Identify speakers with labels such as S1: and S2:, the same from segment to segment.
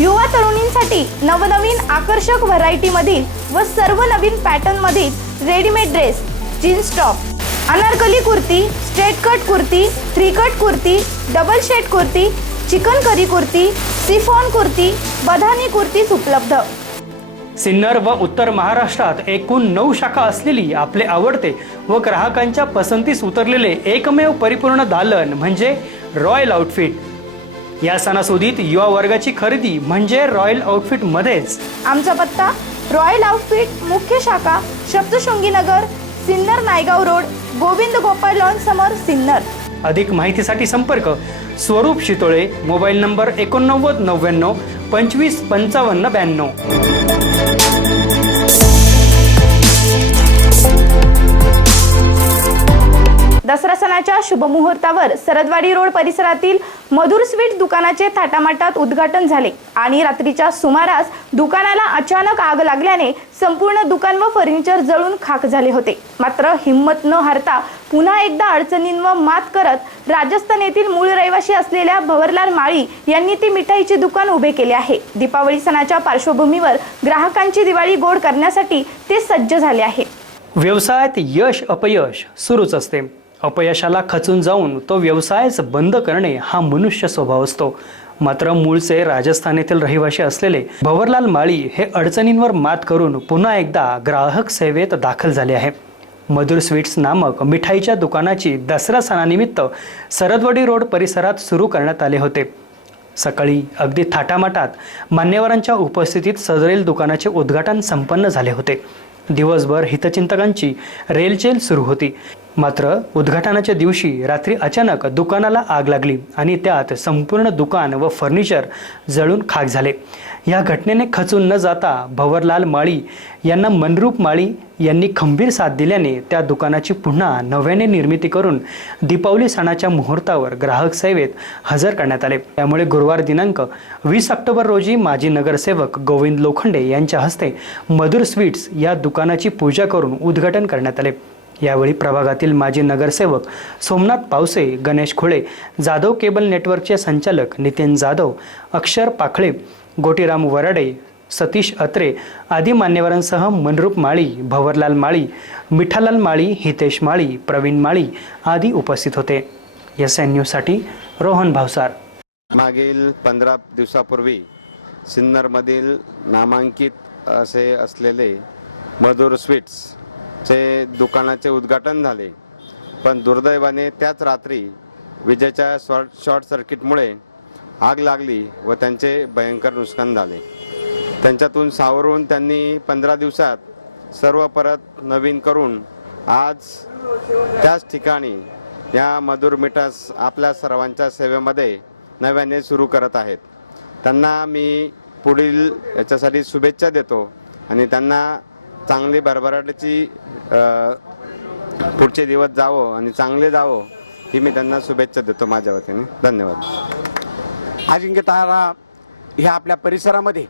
S1: युवा तरुणींसाठी नवनवीन आकर्षक व्हरायटीमधील व सर्व नवीन पॅटर्नमधील readymade dress jeans top Anarkali kurti straight cut kurti three cut kurti double shade kurti chikankari kurti chiffon kurti bandhani kurtis उपलब्ध.
S2: सिन्नर व उत्तर महाराष्ट्रात एकूण नऊ शाखा असलेली आपले आवडते व ग्राहकांच्या पसंतीस उतरलेले एकमेव परिपूर्ण दालन म्हणजे रॉयल आउटफिट. या सणासुदीत युवा वर्गाची खरेदी म्हणजे रॉयल आउटफिट मध्येच.
S1: आमचा पत्ता रॉयल आउटफिट मुख्य शाखा सप्तशृंगी नगर सिन्नर नायगाव रोड गोविंद गोपाळ लॉन समोर सिन्नर.
S2: अधिक माहितीसाठी संपर्क. स्वरूप शितोळे मोबाईल नंबर एकोणनव्वद नव्याण्णव पंचवीस पंचावन्न ब्याण्णव.
S1: दसरा शुभमुहूर्तावर सरदवाडी रोड परिसरातील मधुर स्वीट दुकानाचे थाटामाटात उद्घाटन झाले आणि रात्रीच्या सुमारास दुकानाला अचानक आग लागल्याने संपूर्ण दुकान व फर्निचर जळून खाक झाले होते. मात्र हिंमत न हारता पुन्हा एकदा अडचणींवर मात करत राजस्थान येथील मूळ रहिवासी असलेल्या भवरलाल माळी यांनी ती मिठाईचे दुकान उभे केले आहे. दीपावली सणाच्या पार्श्वभूमीवर ग्राहकांची दिवाळी गोड करण्यासाठी ते सज्ज झाले आहे.
S2: व्यवसायात यश अपयश सुरूच असते. अपयशाला खचून जाऊन तो व्यवसायच बंद करणे हा मनुष्य स्वभाव असतो. मात्र मूळचे राजस्थान येथील रहिवासी असलेले भवरलाल माळी हे अडचणींवर मात करून पुन्हा एकदा ग्राहक सेवेत दाखल झाले आहे. मधुर स्वीट्स नामक मिठाईच्या दुकानाची दसरा सणानिमित्त सरदवडी रोड परिसरात सुरू करण्यात आले होते. सकाळी अगदी थाटामाटात मान्यवरांच्या उपस्थितीत सजरेल दुकानाचे उद्घाटन संपन्न झाले होते. दिवसभर हितचिंतकांची रेलचेल सुरू होती. मात्र उद्घाटनाच्या दिवशी रात्री अचानक दुकानाला आग लागली आणि त्यात संपूर्ण दुकान व फर्निचर जळून खाक झाले. या घटनेने खचून न जाता भवरलाल माळी यांना मनरूप माळी यांनी खंबीर साथ दिल्याने त्या दुकानाची पुन्हा नव्याने निर्मिती करून दीपावली सणाच्या मुहूर्तावर ग्राहक सेवेत हजर करण्यात आले. त्यामुळे गुरुवार दिनांक वीस ऑक्टोबर रोजी माजी नगरसेवक गोविंद लोखंडे यांच्या हस्ते मधुर स्वीट्स या दुकानाची पूजा करून उद्घाटन करण्यात आले. यावेळी प्रभागातील माजी नगरसेवक सोमनाथ पावसे गणेश खुळे जाधव केबल नेटवर्कचे संचालक नितीन जाधव अक्षर पाखळे गोटीराम वराडे सतीश अत्रे आदी मान्यवरांसह मनरूप माळी भवरलाल माळी मिठालाल माळी हितेश माळी प्रवीण माळी आदी उपस्थित होते. एस एन न्यूजसाठी रोहन भावसार.
S3: मागील पंधरा दिवसापूर्वी सिन्नरमधील नामांकित असे असलेले मधुर चे दुकानाचे उद्घाटन झाले. पण दुर्दैवाने त्याच रात्री विजेच्या शॉर्ट शॉर्ट सर्किटमुळे आग लागली व त्यांचे भयंकर नुकसान झाले. त्यांच्यातून सावरून त्यांनी पंधरा दिवसात सर्व परत नवीन करून आज त्याच ठिकाणी या मधुर मिठास आपल्या सर्वांच्या सेवेमध्ये नव्याने सुरू करत आहेत. त्यांना मी पुढील याच्यासाठी शुभेच्छा देतो आणि त्यांना चांगली भरभराटीची पुढचे दिवस जावो आणि चांगले जावो ही मी त्यांना शुभेच्छा देतो माझ्या वतीने. धन्यवाद.
S4: अजिंक्य तारा ह्या आपल्या परिसरामध्ये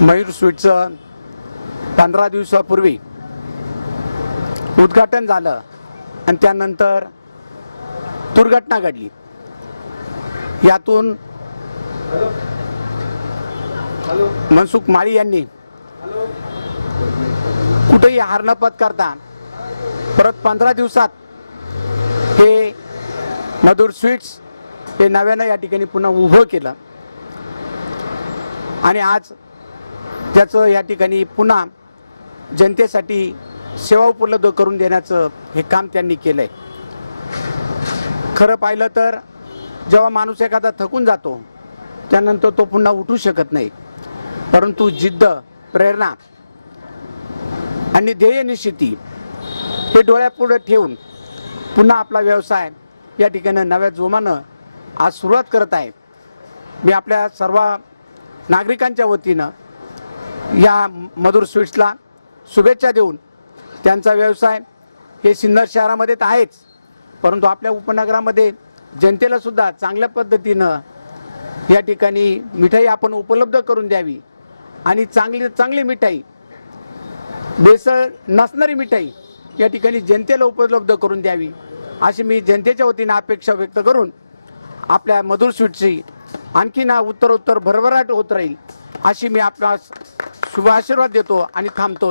S4: मयूर स्वीटचं पंधरा दिवसापूर्वी उद्घाटन झालं आणि त्यानंतर दुर्घटना घडली. यातून मनसुख माळी यांनी कुठेही हार न पत्करता परत पंधरा दिवसात हे मधुर स्वीट्स हे नव्यानं या ठिकाणी पुन्हा उभं केलं. आणि आज त्याचं या ठिकाणी पुन्हा जनतेसाठी सेवा उपलब्ध करून देण्याचं हे काम त्यांनी केलं आहे खरं पाहिलं तर जेव्हा माणूस एखादा थकून जातो त्यानंतर तो पुन्हा उठू शकत नाही. परंतु जिद्द प्रेरणा आणि ध्येय निश्चिती हे डोळ्यापुढे ठेवून पुन्हा आपला व्यवसाय या ठिकाणी नव्या जोमानं आज सुरुवात करत आहे. मी आपल्या सर्व नागरिकांच्या वतीनं या मधुर स्वीट्सला शुभेच्छा देऊन त्यांचा व्यवसाय हे सिन्नर शहरामध्ये तर आहेच परंतु आपल्या उपनगरामध्ये जनतेला सुद्धा चांगल्या पद्धतीनं या ठिकाणी मिठाई आपण उपलब्ध करून द्यावी आणि चांगली चांगली मिठाई बेसळ नसणारी मिठाई या ठिकाणी जनतेला उपलब्ध करून द्यावी अशी मी जनतेच्या वतीने अपेक्षा व्यक्त करून आपल्या मधुर स्वीटची आणखी ना उत्तर उत्तर भरभराट होत राहील अशी मी आपल्यास शुभ आशीर्वाद देतो आणि थांबतो.